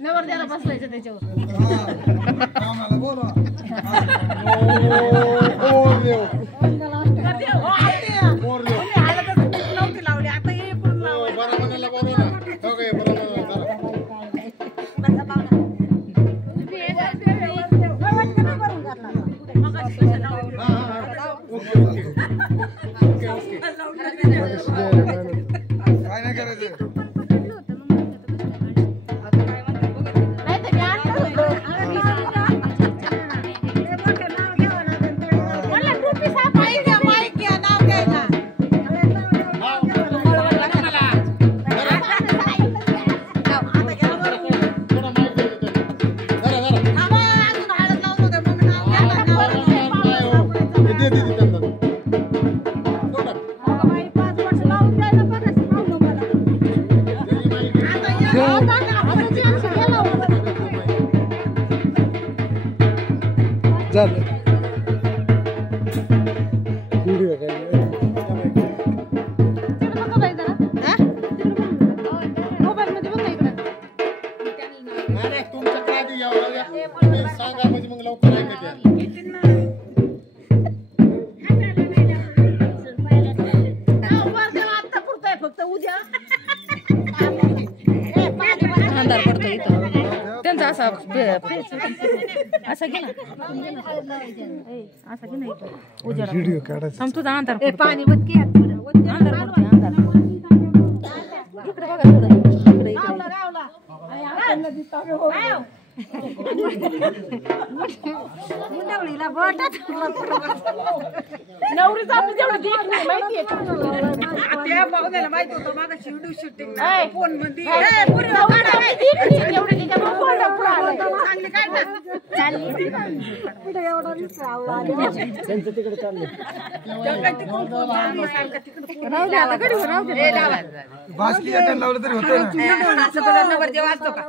नवर द्यायला बसलायचं त्याच्यावर लावली आता हे असं घे ना असं घे ना व्हिडिओ काढायचा तुझा अंधार पाणी वतकी अंधार अंधार इकडे बघा थोडं इकडे मुंडवळीला बोटात नवरीचा आपण जेवढं देख नाही माहिती आहे त्या पाहुण्याला माहिती होतं माझा शिवडू शूटिंग फोन मध्ये पुरी काढा एवढे त्याच्या चांगले काय ना चालली पुढे एवढा रिसावला त्यांचं तिकडे चालले राहू दे आता गडी राहू दे बासकी यात लावलं तरी होतं ना असं पण नंबर जे वाचतो का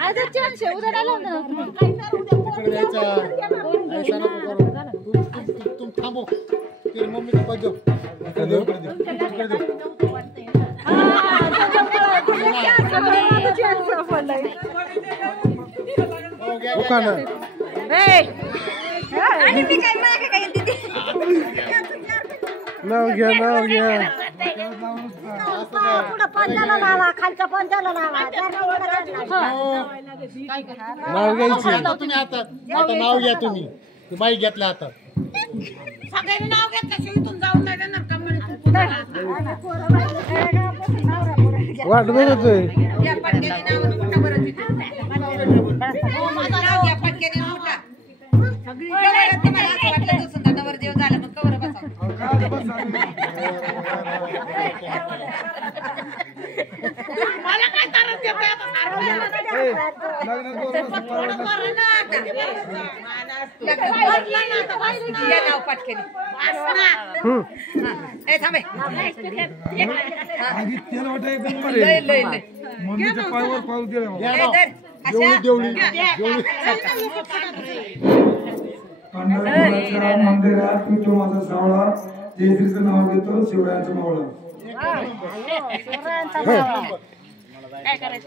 आज चान्स आहे उद्या लावलं ना काही तर उद्या तिकडे जायचं ऐसा नको करू तुम थांबो तेरी मम्मी को बजाओ इकडे दे इकडे दे ओकाना ए आणि मी काय मागे काय दिदी नाव घ्या पुढे पंजाला लावा खालच्या पंजाला लावा नाव घ्यायचं तुम्ही आता नाव घ्या तुम्ही बाई घेतला आता सगळ्यांनी नाव घेतलं इथून जाऊन नाही देणार का वाट बघतोय या पटक्याने नाव मोठा बरं नाव या पटक्याने मोठा सगळी तुम्हाला असं वाटलं तर सुद्धा नवर देव झाला मग कवर बसा मला काय तारच देतोय आता या नाव पटक्याने ए थांबे आधी तेल वाटा एकदम लय मम्मीच्या पायावर पाऊल दिला मंदिरात तू माझा सावळा जयश्रीचं नाव घेतो शिवरायांचं मावळा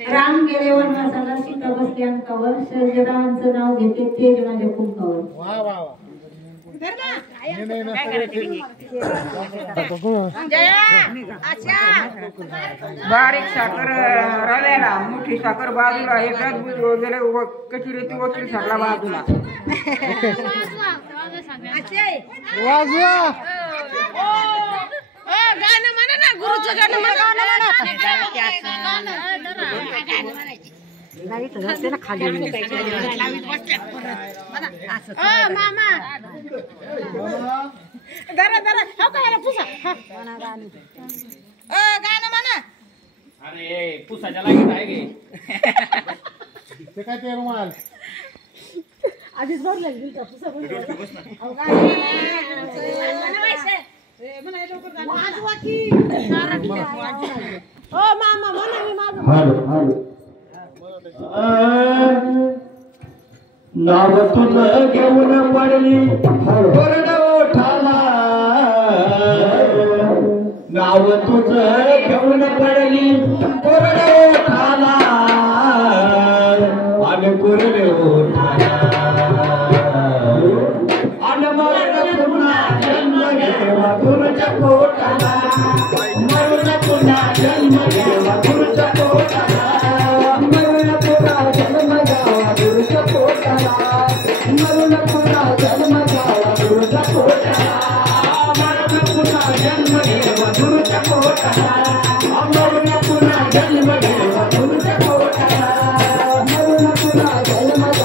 राम गेले वनवासाला सीता बसली अंकावर सर्जरावांचं नाव घेते तेज माझ्या कुंकावर बारीक साखर रव्याला मोठी साखर बाजूला एकाच वगैरे कचुरी वकील साखरा बाजूला गाणं म्हणा ना गुरुचं गाणं म्हणा मामा जरा जरा हो का याला पुसा गाणं म्हणा अरे पुसाच्या लागत आहे गे ते काय ते रुमाल आधीच भरलं का पुसा मामा म्हणा मी माझं नाव तुझं घेऊन पडली कोरड ओठाला नाव तुझं घेऊन पडली कोरड ओठाला घ्यावा गुरुच्या पोटाला मरून पुन्हा जन्म घ्यावा गुरुच्या पोटाला मरून पुन्हा जन्म घ्यावा गुरुच्या पोटाला मरून पुन्हा जन्म घ्यावा गुरुच्या पोटाला मरून पुन्हा जन्म घ्यावा गुरुच्या पोटाला मरून पुन्हा जन्म घ्यावा गुरुच्या पोटाला मरून पुन्हा जन्म घ्यावा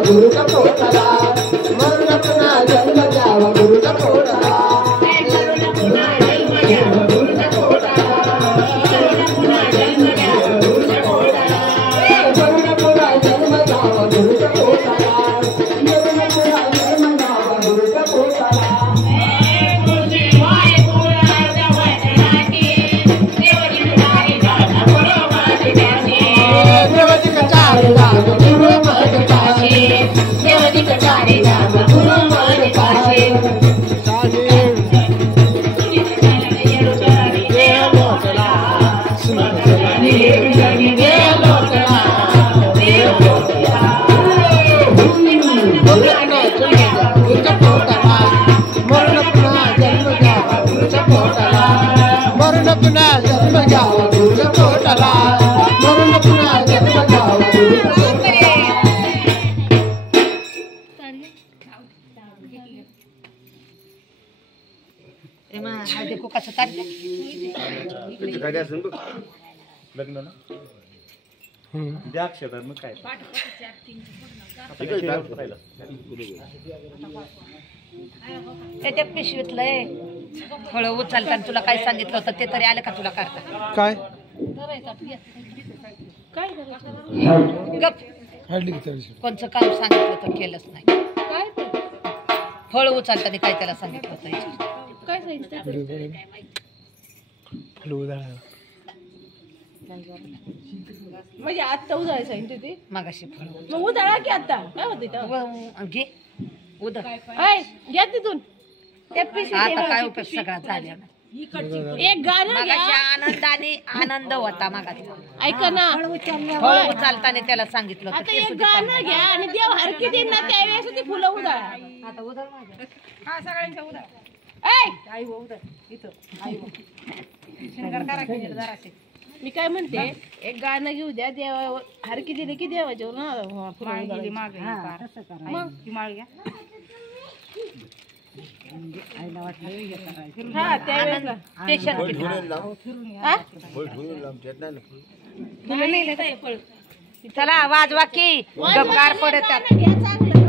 गुरुच्या पोटाला मरून पुन्हा जन्म घ्यावा गुरुच्या पोटाला लग्न ना द्या अक्षर मग काय त्या पिशवीतलंय फळ उचलताना तुला काय सांगितलं होतं ते तरी आलं का तुला करता काय गप कोणचं काम सांगितलं तर केलंच नाही फळ उचलताना काय त्याला सांगितलं होतं काय सांगितलं म्हणजे आता उधाळ सांगितलं ते मागाशी फळ मग उधाळा की आता काय होते घे उधर घ्या तिथून आता काय उपयोग सगळा झाला एक गाणं मागाशी आनंदाने आनंद होता मागाशी ऐका ना फळ उचलताना त्याला सांगितलं होतं आता ते एक सुद्धा गाणं घ्या आणि देव हरकी देईन ना त्यावेळेस ती फुलं उधाळा आता उधर हा सगळ्यांच्या उधाळ आई हो उधर इथं आई हो शंकर करा की जरासे मी काय म्हणते एक गाणं घेऊ द्या देवा हरकी दिली की देवाच्या माळ घ्या आईला वाटलं हा त्यावेळेस चला वाजवा की गपगार पडत घ्या चांगलं